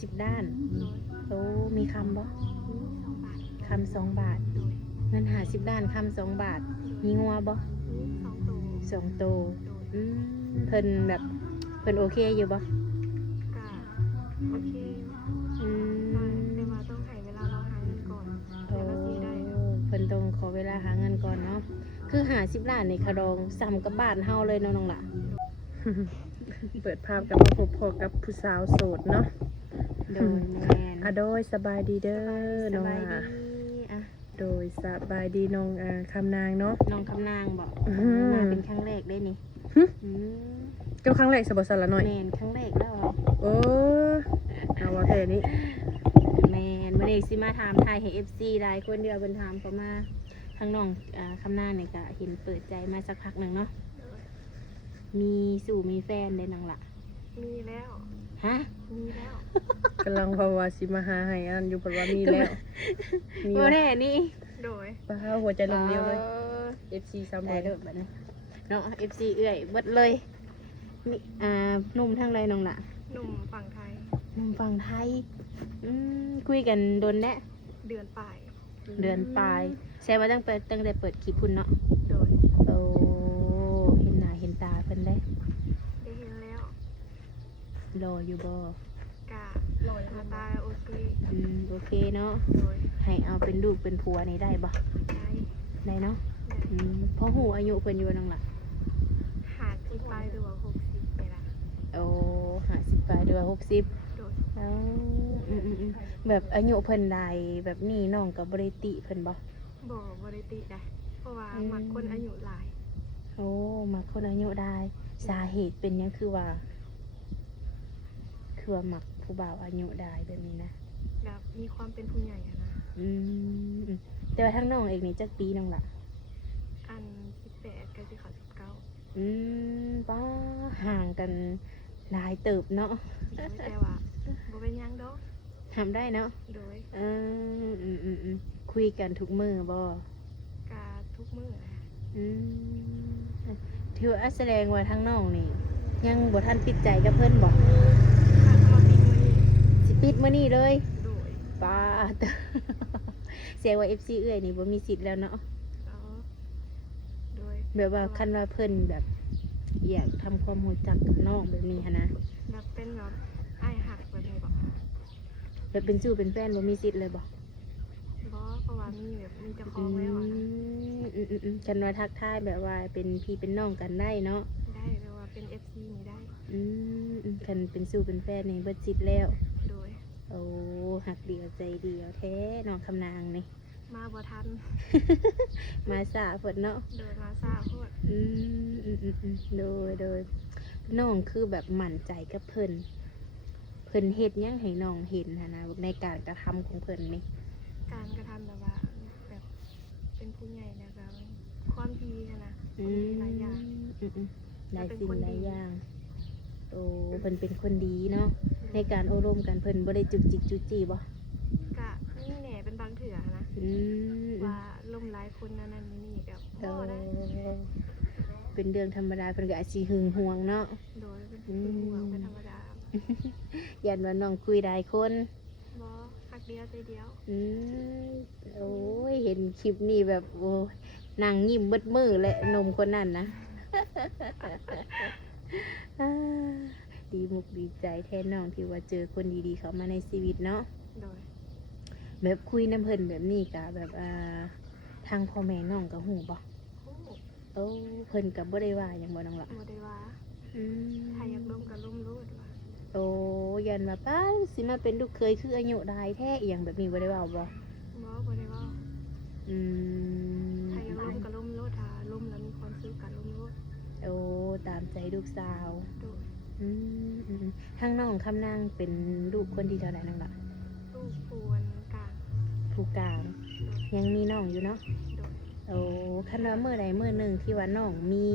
50 ด้านโดยโอ้มีคำบ่ มี2 บาทคำ2 บาทโดยเงิน50 ด้านคำ2 บาทมีงัวบ่มี2 โต2 โตวโดยอืมเพิ่นแบบเพิ่นโอเคอยู่บ่ก็โอเคอยู่อืแต่มว่าต้องให้เวลาเราหาเงินก่อน โอ้ แล้วเราสิได้ เพิ่นต้องขอเวลาหาเงินก่อนเนาะคือ50 ล้านนี่คะดองซ้ำกับบ้านเฮาเลยเนาะน้องล่ะ เปิดภาพกับมาพบพอกับผู้สาวโสดเนาะโดยแม่น โดยสบายดีเด้อ ส น้อง บายดี อ่ะโดยสบายดีน้องคำนางเนาะ น้องคำนางบอก อื้อหือ มาเป็นครั้งแรกได้นี่ หึ อืม ก็ครั้งแรกสบสละหน่อย แมนครั้งแรกแล้วเหรอ โอ้เอาว่าแค่นี้ แมนมื่อนี้สิมาถามไทยให้ FC หลายคนเดียวเป็นถามเขามาทางน้องคำนางนี่ก็เห็นเปิดใจมาสักพักหนึ่งเนาะมีแฟนได้นังละ มีแล้ว ฮะ มีแล้ว กำลังภาวะสิมาหาให้อันอยู่เพราะว่ามีแล้วมี โอ้แน่นี่ โดย ป้าหัวใจลมเดียวเลย FC ซ้ำ ได้ เลย เด้อบัดนี้เนาะ FC เอื้อยเบิดเลยมีหนุ่มทางใดน้องล่ะ หนุ่มฝั่งไทย หนุ่มฝั่งไทยคุยกันโดนแน่ เดือนปลาย เดือนปลายแซมว่าตั้งแต่เปิดคลิปพุ่นเนาะ โดย โอ้เห็นหน้าเห็นตาเพิ่นได้ ได้เห็นแล้ว รออยู่บ่ กะหล่อหน้าตาโอเค โอเคเนาะ โดย ให้เอาเป็นลูกเป็นผัวนี่ได้บ่ ได้ ได้เนาะ ได้ เพราะหูอายุเพิ่นอยู่นั่งล่ะ หาที่ปลายหรือว่า60ไปละ โอ้50ปลายเดือน60 โดย แล้วแบบอายุเพิ่นใดแบบนี้น้องก็บ่ได้ติเพิ่นบ่ บอกบริติได้เพราะว่ามักคนอายุหลาย โอ้มักคนอายุได้สาเหตุเป็นหยังคือว่ามักผู้บ่าวอายุได้แบบนี้นะ แบบมีความเป็นผู้ใหญ่อะนะ แต่ว่าทั้งน้องเองนี่จักปีน้องล่ะ อัน18กับสิเขา19ป้าห่างกันหลายเติบเนาะ โดยแต่ว่าบ่เป็นหยังดอก ทำได้เนาะ โดย คุยกันทุกมื้อบ่ กะทุกมื้อนะ ถือว่าแสดงว่าทั้งน้องนี่ ยังบ่ทันติดใจกับเพิ่นบ่ ถ้ามาปีมื้อนี้ สิปิดมื้อนี้เลย โดย ป้า แสดงว่า FC เอื้อยนี่บ่มีสิทธิ์แล้วเนาะ เอาโดย แบบว่าคันว่าเพิ่นแบบอยากทำความรู้จักกับน้องแบบนี้หันนะ แบบเป็นแบบอ้ายหักแบบนี้บอก แบบเป็นสู่เป็นแฟนบ่มีสิทธิ์เลยบ่ บอเพราะว่ามีแบบมีเจ้าของแล้วอะนะ คันว่าทักทายแบบว่าเป็นพี่เป็นน้องกันได้เนาะ ได้แปลว่าเป็น FC นี่ได้ คันเป็นสู่เป็นแฟนนี่เบิดสิทธิ์แล้ว โดย โอ้หักเดียวใจเดียวแท้น้องคำนางนี่ มาบ่ทัน มาสาเพิ่นเนาะ โดยมาทราบโพด โดยน้องคือแบบหมั่นใจกับเพิ่นเฮ็ดหยังให้น้องเห็นหั้นนะในการกระทำของเพิ่นนี่ การกระทำแบบว่าแบบเป็นผู้ใหญ่แล้วก็ความดีอะนะความดีหลายอย่าง หลายสิ่งหลายอย่าง โอ้เพิ่นเป็นคนดีเนาะในการอบรมกันเพิ่นบ่ได้จุกจิกจุจี้บ่ กะนี่แหน่เป็นบางเถื่อนะ อืม ว่าล่มหลายคนนั่นนี่กับ โอ้ พ่อได้ เป็นเรื่องธรรมดาเพิ่นก็อาจสิหึงหวงเนาะ โดยเป็นห่วงเป็นธรรมดา ยันว่าน้องคุยหลายคน บอหักเดียวใจเดียว โอ้ยเห็นคลิปนี้แบบโอ้ยนั่งยิ้มเบิดมือและนมคนนั้นนะ ดีมุกดีใจแทนน้องที่ว่าเจอคนดีๆเข้ามาในชีวิตเนาะ โดย แบบคุยน้ำเพิ่นแบบนี้กะแบบทางพ่อแม่น้องก็หูบ่ โอ้ โอ้เพิ่นก็บ่ได้ว่าหยังบ่น้องล่ะ โมได้ว่า อืม ถ้าอยากล่มก็ล่มรูดว่า โอ้ยันว่าป้าสิมาเป็นลูกเคยคืออายุได้แท้อีหยังแบบนี้บ่ได้เว้าบ่ บอบ่ได้ว่า อืม ถ้าอยากล่มก็ล่มรูดถ้าล่มแล้วมีความสุขก็ล่มรูด โอ้ตามใจลูกสาว โดย ทางน้องคำนางเป็นลูกคนที่เท่าไหร่น้องล่ะ ลูกปวนกลาง ผู้กลางยังมีน้องอยู่เนาะ โดย โอ้คันว่าเมื่อใดเมื่อหนึ่งที่ว่าน้องมี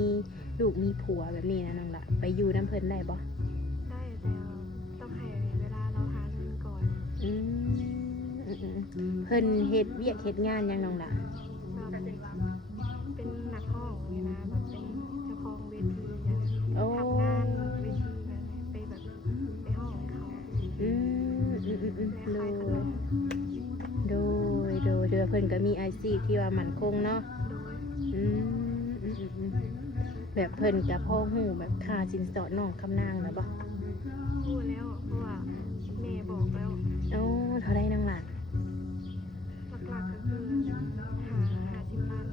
ลูกมีผัวแบบนี้นะน้องล่ะไปอยู่น้ำเพิ่นได้บ่ ได้แต่ต้องให้เวลาเราหาเงินก่อน เพิ่นเฮ็ดเวียกเฮ็ดงานหยังน้องล่ะ แบบเป็นนักห้องเนี่ยนะแบบเป็นเจ้าของเวทีอย่าง โอ้ ทำงานเวทีแบบไปแบบไปห้องเขา อืม พิ่นก็มีอาชีพที่ว่ามั่นคงเนาะ โดย อืมอืมอืมอืมแบบเพิ่นกับพ่อหูแบบค่าสินสอดน้องคำนางนะบ่ พูดแล้วเพราะว่าแม่บอกแล้ว โอ้เท่าได้นางหลาน หลักๆก็คือหา10 ล้าน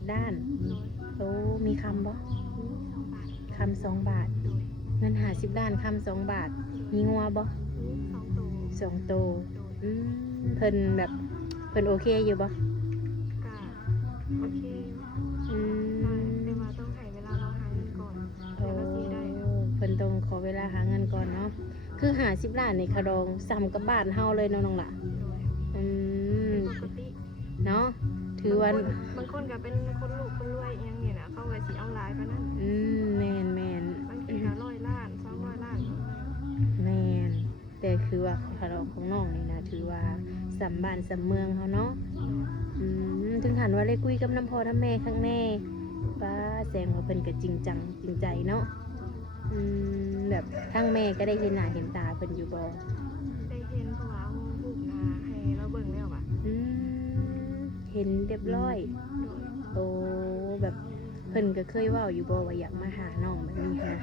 50 ด้าน โดย โอ้มีคำบ่ 2 บาท คำ2 บาท โดย เงิน50 ด้านคำ2 บาท มีงัวบ่ 2 โต 2 โตว โดย อืมเพิ่นแบบเพิ่นโอเคอยู่บ่ ก็โอเคอยู่ อืม แต่ว่าต้องให้เวลาเราหาเงินก่อน โอ้ แต่ละสีได้นะ เพิ่นต้องขอเวลาหาเงินก่อนเนาะคือ50 ล้านนี่คารองซ้ำกับบ้านเฮาเลยเนาะน้องล่ะ โดย อืม เป็นปกติ เนาะถือว่า บางคนก็เป็นคนลูกคนรวยอหยังเนี่ยนะเขาก็สิเอาหลายปานนั้น อืมแม่นแม่น บางทีก็100 ล้าน200 ล้าน แม่นแต่คือว่าคารองของน้องนี่นะถือว่าสำบ้านสำเมืองเฮาเนาะอืมถึงขั้นว่าได้คุยกับน้ำพ่อน้ำแม่ข้างแน่ป้าแสดงว่าเพิ่นก็จริงจังจริงใจเนาะอืมแบบทั้งแม่ก็ได้เห็นหน้าเห็นตาเพิ่นอยู่บ่ ได้เห็นเพราะว่าเอารูปมาให้เราเบิ่งแล้วอ่ะ อืมเห็นเรียบร้อย โดย โอ้แบบเพิ่นก็เคยเว้าอยู่บ่ว่าอยากมาหาน้องแบบนี้นะ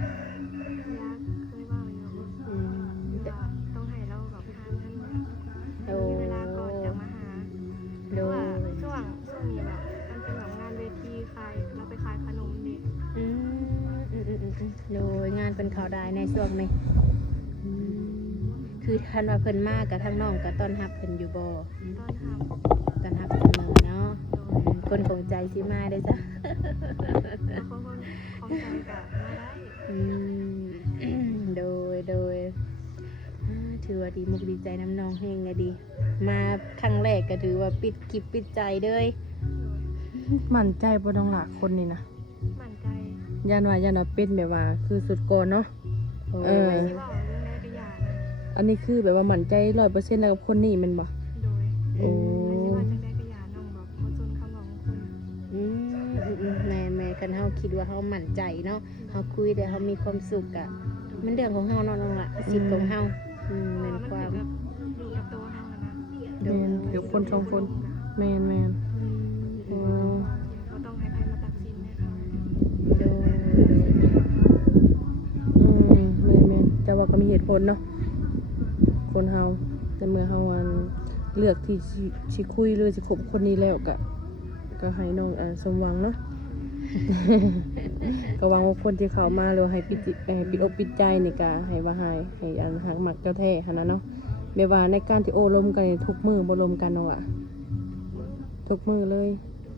ยากเคยว่าอยู่ อืม ว่าต้องให้เราแบบหาเงิน โอ้ มีเวลาก่อนจะมาหา โด ว่าย ช่วงนี้แบบมันเป็นแบบงานเวทีขายเราไปขายขนมเด็ก อืมโดยงานเป็นข่าวได้ในช่วงนี้อืมคือทันว่าเพิ่นมากกับทั้งน้องกับต้อนรับเพิ่นอยู่บ่ ต้อนทำต้อนรับเสมอเนาะ โดย คนของใจสิมาได้จ้ะ แล้วคนของใจกับมาได้ อืมโดยถือว่าดีมุกดีใจน้ำน้องแห้งเลยดี มาครั้งแรกก็ถือว่าปิดคลิปปิดใจเลย มั่นใจบ่น้องหล่ะคนนี่นะ มั่นใจ ย่านว่าเป็นแบบว่าคือสุดก่อนเนาะ เออ ไปที่ว่าเรื่องได้กระยานะ อันนี้คือแบบว่ามั่นใจ100%แล้วกับคนนี้แม่นบ่ โดย โอ้ ไปที่ว่าจังได้กระยาน้องแบบมาจนคำบอกของคน แม่คันเฮาคิดว่าเฮามั่นใจเนาะเฮาคุยแต่เฮามีความสุขอะมันเรื่องของเฮาเนาะน้องละสิทธิ์ของเฮาแม่น มัน ความ อยู่กับตัวเฮาอะนะ แม่นอยู่คนสองคนแม่นโอ้ ก็ต้องให้ใครมาตัดสินให้เขา โดย แม่นจะว่าก็มีเหตุผลเนาะคนเฮาแต่เมื่อเฮาอันเลือกที่สิคุยหรือสิคบคนนี้แล้วก็ให้น้องสมหวังเนาะ ก็หวังว่าคนที่เข้ามาหรือว่าให้ปิดอกปิดใจนี่ก็ให้ว่าให้อันหักหมักเจ้าแท้หั่นน่ะเนาะแม่ว่าในการที่โอ้ลมกันนี่ทุกมื้อบ่ลมกันเนาะอ่ะทุกมื้อเลย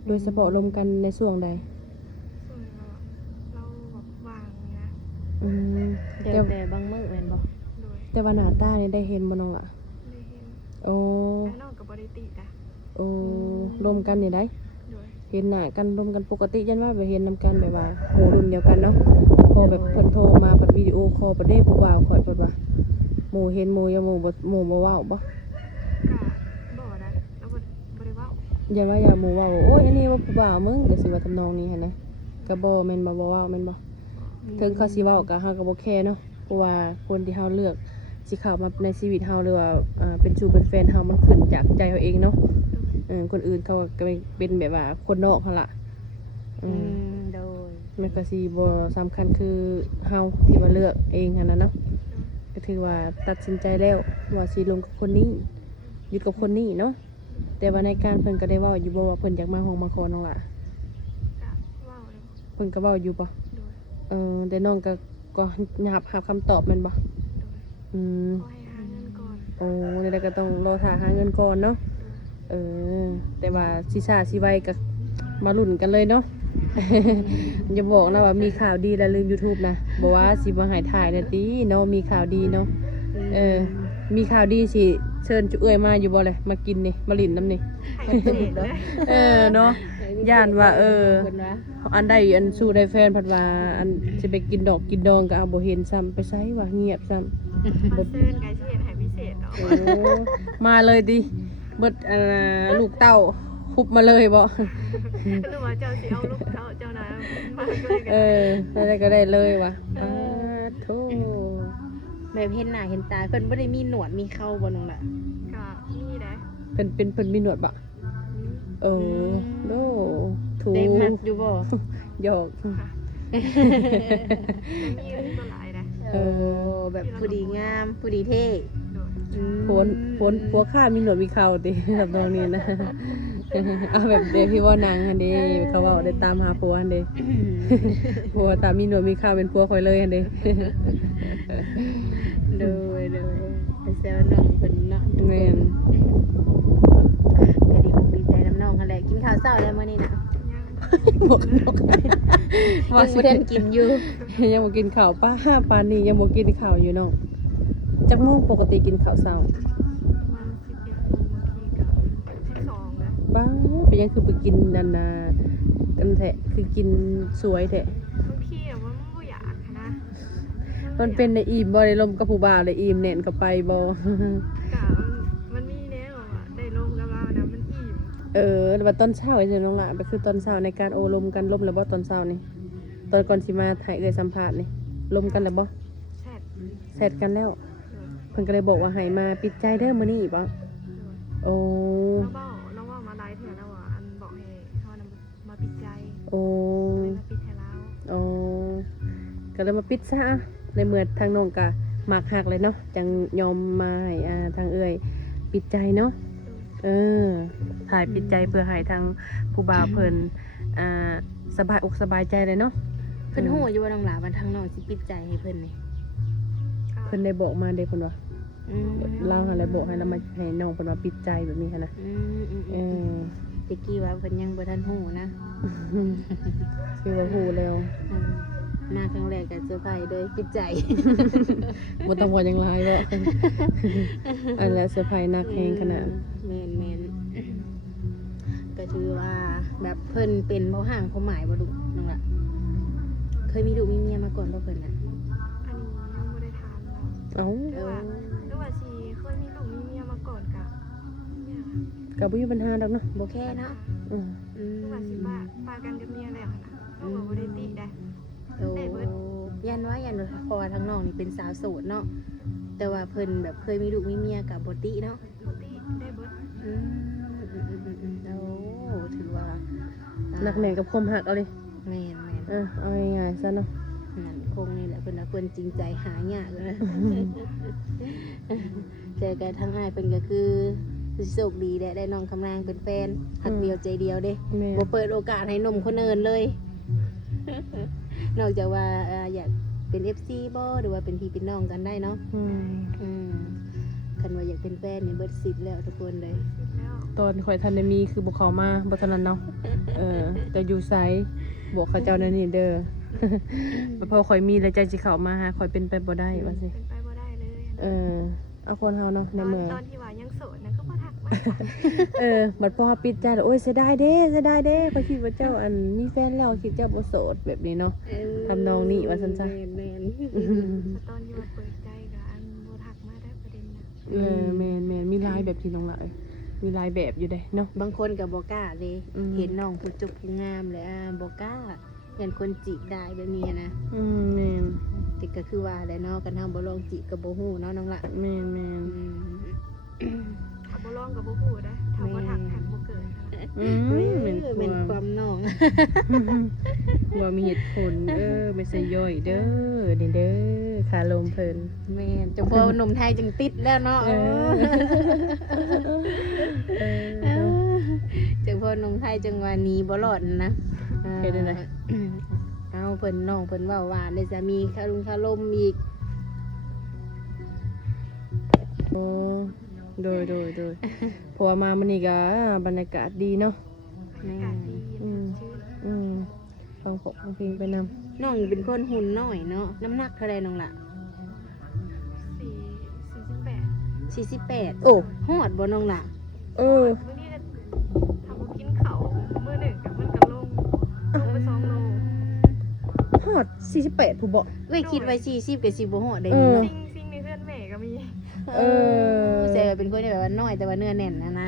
โดยเฉพาะลมกันในช่วงใด ส่วนเราแบบวางนะ อืม แต่บางมื้อแม่นบ่ โดย แต่ว่าหน้าตานี่ได้เห็นบ่น้องล่ะ ได้เห็น โอ้ แล้วน้องกับบริติจ้ะ โอ้ลมกันนี่ได้ โดย เห็นหน้ากันลมกันปกติยันว่าไปเห็นนำกันแบบว่าโหรุ่นเดียวกันเนาะพอแบบเพิ่นโทรมาเพิ่นวิดีโอคอลบ่ได้ผู้บ่าวข่อยเพิ่นว่าหมู่เห็นหมู่อย่าหมู่บ่เว้าบ่ กะบ่นะแล้วบ่ได้เว้า ยันว่าอย่าหมู่เว้าโอ้ยอันนี้ว่าผู้บ่าวมึงก็สิว่าทำนองนี้หั่นนะก็บ่แม่นบ่เว้าแม่นบ่ถึงเขาสิเว้าก็เฮาก็บ่แคร์เนาะเพราะว่าคนที่เฮาเลือกสิเข้ามาในชีวิตเฮาหรือว่าเป็นชูเป็นแฟนเฮามันขึ้นจากใจเฮาเองเนาะคนอื่นเขาก็เป็นแบบว่าคนนอกหั่นล่ะโดย มันก็สิบ่สำคัญคือเฮาที่ว่าเลือกเองหั่นน่ะเนาะก็ถือว่าตัดสินใจแล้วว่าสิลงกับคนนี้อยู่กับคนนี้เนาะแต่ว่าในการเพิ่นก็ได้เว้าอยู่บ่ว่าเพิ่นอยากมาห้องมาขอน้องล่ะ กะเว้าเลย เพิ่นก็เว้าอยู่บ่ โดย แต่น้องก็รับคำตอบแม่นบ่ โดย อืม ขอให้หาเงินก่อน โอ้นี่แหละก็ต้องรอท่าหาเงินก่อนเนาะแต่ว่าสิช้าสิไวก็มาลุ้นกันเลยเนาะ อย่าบอกนะว่ามีข่าวดีแล้วลืม YouTube นะบอกว่าสิบ่ให้ถ่ายแล้วติเนาะมีข่าวดีเนาะมีข่าวดีสิเชิญจุเอ้ยมาอยู่บ่เลยมากินนี่มาลิ้นน้ำนี่ ให้เศษเลย เนาะย่านว่า เพิ่นว่า อันใดอันสู้ได้แฟนเพัดว่าอันสิไปกินดอกกินดองก็เอาบ่เห็นซ้ำไปไสว่าเงียบซ้ำ มาเซิร์นไกด์เศษให้พิเศษเนาะ โอ้มาเลยดิเบิดลูกเต้าคุบมาเลยบ่ หรือว่าเจ้าสิเอาลูกเจ้านะมาเลยกัน ได้ก็ได้เลยว่ะโธ่ แบบเห็นหน้าเห็นตาเพิ่นบ่ได้มีหนวดมีเข่าบ่น้องล่ะ กะมีได้ เพิ่นมีหนวดบ่ มี โอ้โดถู ได้มักอยู่บ่ หยอก แต่มีตัวหลายนะ เออแบบผู้ดีงามผู้ดีเท่ โดย อืม ผัวข้ามีหนวดมีเขาติ แบบตรงนี้นะ เอาแบบเด็กพี่ว่านางฮันเด้เขาเว่าได้ตามหาผัวฮันเด้ ผัวตามมีหนวดมีเขาเป็นผัวคอยเลยฮันเด้ โดยแซวน้องเพิ่นเนาะ แม่น ก็ดีอกดีใจน้ำน้องหั่นแหละกินข้าวเช้าแล้วมื้อนี้น่ะ ยัง หมดนก ยังบ่ทันกินอยู่ ยังบ่กินข้าวป้าปานนี้ยังบ่กินข้าวอยู่เนาะจักโมงปกติกินข้าวเช้า ประมาณ11 โมงบางทีก็12นะ ป้าเป็นยังคือไปกินนันนากันแท้คือกินสวยแท้ บางทีอะมันบ่อยากนะ มันเป็นในอิ่มบ่ได้ลมกับผู้บ่าวเลยอิ่มแน่นเข้าไปบ่ กะมันมีแนวอะได้ลมกับเรานะมันอิ่ม แล้วว่าตอนเช้าไอ้เจ้าน้องละก็คือตอนเช้าในการโอลมกันลมแล้วบ่ตอนเช้านี่ตอนก่อนสิมาถ่ายเอ่ยสัมภาษณ์นี่ลมกันแล้วบ่ แซ่บ เสร็จกันแล้ว โดย เพิ่นก็เลยบอกว่าให้มาปิดใจเด้อมื้อนี้บ่ โดย โอ้ น้องเว้ามาหลายเทื่อแล้วว่าอันบอกให้เฮานำมาปิดใจ โอ้ เลยมาปิดให้เรา อ๋อก็เลยมาปิดซะในเมื่อทางน้องก็มักฮักเลยเนาะจังยอมมาให้ทางเอ่ยปิดใจเนาะ เออถ่ายปิดใจเพื่อให้ทางผู้บ่าวเพิ่นสบายอกสบายใจเลยเนาะ เพิ่นฮู้อยู่ว่าน้องหลาว่าทางน้องสิปิดใจให้เพิ่นนี่ เพิ่นได้บอกมาเด้เพิ่นว่า อืม เราหาอะไรบอกให้เรามาให้น้องเพิ่นมาปิดใจแบบนี้หันนะ อืมอืม เอ อืม อ ตะกี้ว่าเพิ่นยังบ่ทันฮู้นะ คือว่าฮู้แล้ว อืมมาครั้งแรกก็เซอร์ไพรส์เลยปิดใจ บ่ต้องว่าหยังหลายบ่ อันแหละเซอร์ไพรส์นักแฮงขนาด แม่นก็ถือว่าแบบเพิ่นเป็นบ่ห่างความหมายบ่ลูกน้องล่ะเคยมีลูกมีเมียมาก่อนบ่เพิ่นน่ะ อันนี้ยังบ่ได้ถามเรา เอ้า หรือว่าสิเคยมีลูกมีเมียมาก่อนกะเนี่ย ก็บ่มีปัญหาดอกเนาะ บ่แค่เนาะ อืม อืม หรือว่าสิปากันกับเมียแล้วนะเราก็บ่ได้ติได้ โอ้ยันว่าเพราะว่าทั้งน้องนี่เป็นสาวโสดเนาะแต่ว่าเพิ่นแบบเคยมีลูกมีเมียกับบ่ติเนาะ บ่ติได้เบิด อืมโอ้ถือว่า นักแน่นกับความฮักเอาเลย แม่น เอาง่ายๆซะเนาะ มันคงนี่แหละเพิ่นว่าเพิ่นจริงใจหายากเลยแต่ก็ทั้งอ้ายเพิ่นก็คือโชคดีได้น้องคำนางเป็นแฟนหักเดียวใจเดียวเด้ แม่ บ่เปิดโอกาสให้หนุ่มคนอื่นเลย นอกจากว่าอยากเป็น FC บ่หรือว่าเป็นพี่เป็นน้องกันได้เนาะ อืม คันว่าอยากเป็นแฟนนี่เบิดสิทธิ์แล้วทุกคนเลย แล้ว ตอนข่อยทันได้มีคือบ่เข้ามาบ่เท่านั้นเนาะแต่อยู่ไสบอกเขาเจ้านั่นนี่เด้อ พอข่อยมีแล้วใจสิเข้ามาหาข่อยเป็นไปบ่ได้ว่าสิ เป็นไปบ่ได้เลย เอาคนเฮาเนาะในเมือง ตอนที่ว่ายังโสดนะก็บ่ทักมา บัดพอปิดใจแล้วโอ้ยเสียดายเด้ข่อยคิดว่าเจ้าอันมีแฟนแล้วคิดเจ้าบ่โสดแบบนี้เนาะ ทำนองนี้ว่าซั่นจ้ะ แม่น ตอนที่ว่าเปิดใจกับอันบ่ทักมาได้ประเด็นน่ะ แม่นมีหลายแบบที่น้องหลายมีหลายแบบอยู่เด้เนาะ บางคนก็บ่กล้าเลย อืม เห็นน้องผู้จุกผู้งามเลยบ่กล้าเห็นคนจีบได้แบบนี้นะ แม่น แต่ก็คือว่าได้เนาะกันเฮาบ่ลองจีบก็บ่ฮู้เนาะน้องละ แม่น อืม ถ้าบ่ลองก็บ่ฮู้ได้ถ้าบ่ทักบ่เกิดนะ เป็นความน้อง บ่มีเหตุผลไม่ใช่ย่อยเด้อนี่เด้อขาลมเพิ่น แม่นจังพอหนุ่มไทยจึงติดแล้วเนาะ จังพอหนุ่มไทยจังว่านี้บ่รอดนะ เฮ็ดได้ได เอาเพิ่นน้องเพิ่นเว้าว่าเดี๋ยวจะมีคารุงคาลมอีก โอ้โดยเพราะว่ามามื้อนี้ก็บรรยากาศดีเนาะ อากาศดี อืม ชื่น ฟังเพลงไปนำ น้องเป็นคนหุ่นน้อยเนาะน้ำหนักเท่าไรน้องล่ะ 48 48โอ้ฮอดบ่น้องล่ะ มื้อนี้ก็ถ้าบ่กินข้าวมื้อหนึงก็มันก็ลงไป2โล ฮอด48ผู้บ่ เว้ยคิดไว้40ก็สิบ่ฮอดได้นี่เนาะ สิ่งในเพื่อนแม่ก็มี แต่ว่าเป็นคนที่แบบว่าน้อยแต่ว่าเนื้อแน่นนะ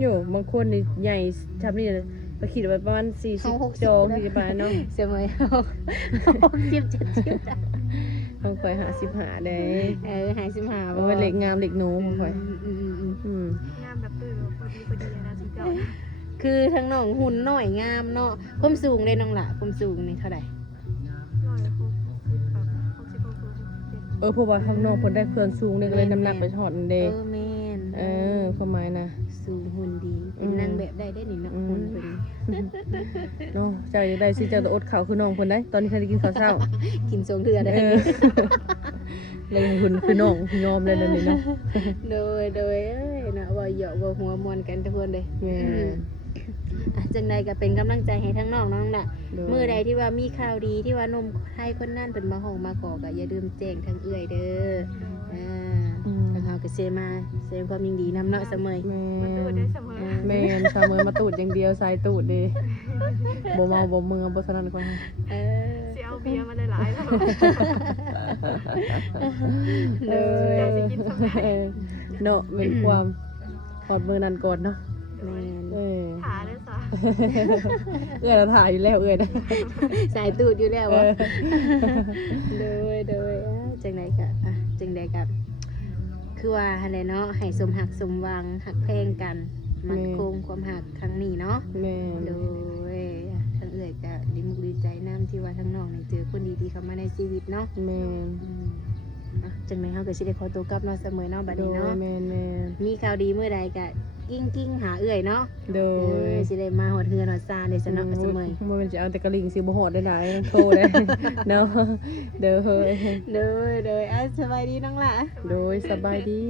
อยู่บางคนนี่ใหญ่ทำนี่ไปคิดว่าประมาณ40จองที่ประมาณเนาะ เสมอเอา60 70 ของข่อย55ได้ 55บ่ เอาไว้เล็กงามเล็กหนูของข่อย อืม งามแบบตื่น พอดีนะสิเจ้า คือทั้งน้องหุ่นน้อยงามเนาะความสูงเลยน้องล่ะความสูงนี่เท่าไหร่ 160แบบ66 67 เพราะว่าข้างนอกเพิ่นได้เครื่องสูงเนี่ยก็เลยน้ำหนักไปถอดเด้ แม่น ความหมายนะ สูงหุ่นดีเป็นนางแบบได้ได้นี่เนาะหุ่นเป็น เนาะเจ้าอยากได้สิเจ้าต้องอดข้าวคือน้องเพิ่นได้ตอนนี้เพิ่นได้กินข้าวเช้า กินทรงเถื่อได้ เลยหุ่นคือน้องยอมเลยเดี๋ยวนี้เนาะ โดยเอ้ยนะว่าเหยาะว่าหัวมวนกันทุกคนเลย แม่ จังใดก็เป็นกำลังใจให้ทั้งน้องน้องน่ะ โดย มื้อใดที่ว่ามีข่าวดีที่ว่านมไทยคนนั้นเป็นมาห้องมาขอก็อย่าลืมแจ้งทางเอื้อยเด้อทางเฮาก็เซมาแสดงความยินดีนำเนาะเสมอ แม่ มันดูได้เสมอ แม่นเสมอมาตูดอย่างเดียวสายตูดเด้บ่เมาบ่เมือบ่สนั่นกว่า เออ สิเอาเบียร์มาหลายๆแล้ว เอ อยากสิกินสมัย เนาะเป็นความหอดมือนั่นก่อนเนาะ แม่น หาได้ซะ เอื้อเราถ่ายอยู่แล้วเอื้อนะ สายตูดอยู่แล้ว เอ วะ อ โดยจังใดก็จังใดก็คือว่าหั่นแหละเนาะให้สมหักสมหวังหักแพงกันมันคงความหักครั้งนี้เนาะ แม่ โดยทั้งเอื้อยก็ดีมุกดีใจน้ำที่ว่าทั้งน้องเนี่ยเจอคนดีๆเข้ามาในชีวิตเนาะ แม่ จังไดเฮาก็สิได้ขอตัวกลับเนาะเสมอเนาะบัด โด นี้ ย เนาะ แม่น มีข่าวดีมื้อใดก็กิ้งหาเอื้อยเนาะ โดย สิได้มาฮอดเฮือนฮอดซานได้ซะเนาะเสมอ มันจะเอาแต่กระลิงสิบ่หอดได้หลายโทรได้ เนาะเด้อเฮ้ย โดยสบายดีน้องล่ะ โดยสบายดี